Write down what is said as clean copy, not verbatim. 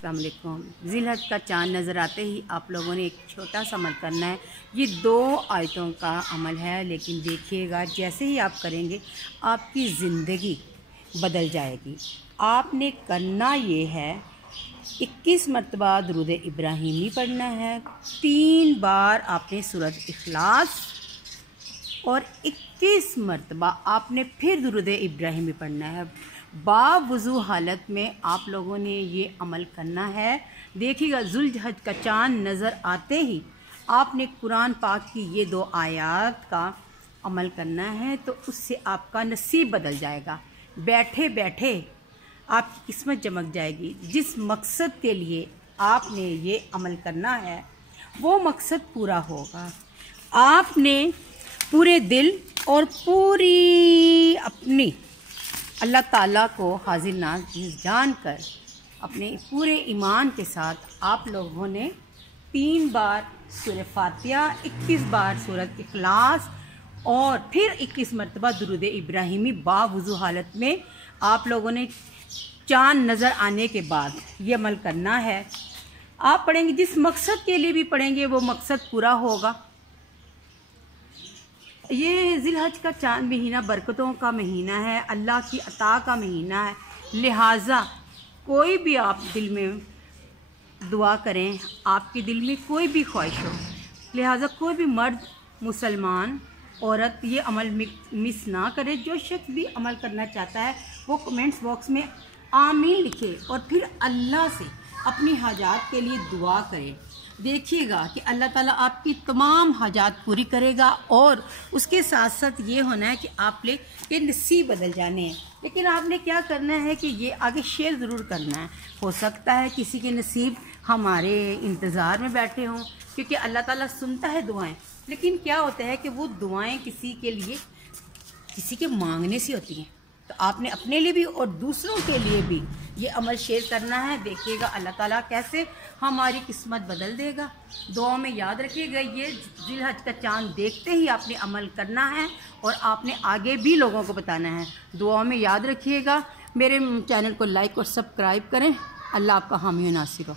अस्सलाम वालेकुम। ज़िलहज का चाँद नज़र आते ही आप लोगों ने एक छोटा सा अमल करना है। ये 2 आयतों का अमल है, लेकिन देखिएगा जैसे ही आप करेंगे आपकी ज़िंदगी बदल जाएगी। आपने करना ये है 21 मरतबा दुरूद इब्राहिमी पढ़ना है, 3 बार आपने सूरत इखलास और 21 मरतबा आपने फिर दुरूद इब्राहिमी पढ़ना है। बावुज़ू हालत में आप लोगों ने ये अमल करना है। देखिएगा ज़ुल्हज का चाँद नज़र आते ही आपने कुरान पाक की ये 2 आयात का अमल करना है, तो उससे आपका नसीब बदल जाएगा। बैठे बैठे आपकी किस्मत चमक जाएगी। जिस मकसद के लिए आपने ये अमल करना है वो मकसद पूरा होगा। आपने पूरे दिल और पूरी अपनी अल्लाह ताला को हाजिर नाज़िर जानकर अपने पूरे ईमान के साथ आप लोगों ने 3 बार सूरह फातिहा, 21 बार सूरत इखलास और फिर 21 मरतबा दुरूद इब्राहिमी बावुज़ू हालत में आप लोगों ने चाँद नज़र आने के बाद ये अमल करना है। आप पढ़ेंगे, जिस मकसद के लिए भी पढ़ेंगे वो मकसद पूरा होगा। ये ज़िलहज का चाँद महीना बरकतों का महीना है, अल्लाह की अता का महीना है। लिहाजा कोई भी आप दिल में दुआ करें, आपके दिल में कोई भी ख्वाहिश हो, लिहाजा कोई भी मर्द, मुसलमान, औरत ये अमल मिस ना करे। जो शख्स भी अमल करना चाहता है वो कमेंट्स बॉक्स में आमीन लिखे और फिर अल्लाह से अपनी हाजात के लिए दुआ करे। देखिएगा कि अल्लाह ताला आपकी तमाम हाजात पूरी करेगा। और उसके साथ साथ ये होना है कि आपने ये नसीब बदल जाने हैं। लेकिन आपने क्या करना है कि ये आगे शेयर ज़रूर करना है। हो सकता है किसी के नसीब हमारे इंतज़ार में बैठे हों, क्योंकि अल्लाह ताला सुनता है दुआएं। लेकिन क्या होता है कि वो दुआएं किसी के लिए, किसी के मांगने से होती हैं। तो आपने अपने लिए भी और दूसरों के लिए भी ये अमल शेयर करना है। देखिएगा अल्लाह ताला कैसे हमारी किस्मत बदल देगा। दुआ में याद रखिएगा, ये ज़िलहज का चाँद देखते ही आपने अमल करना है और आपने आगे भी लोगों को बताना है। दुआ में याद रखिएगा। मेरे चैनल को लाइक और सब्सक्राइब करें। अल्लाह आपका हामी नासिर हो।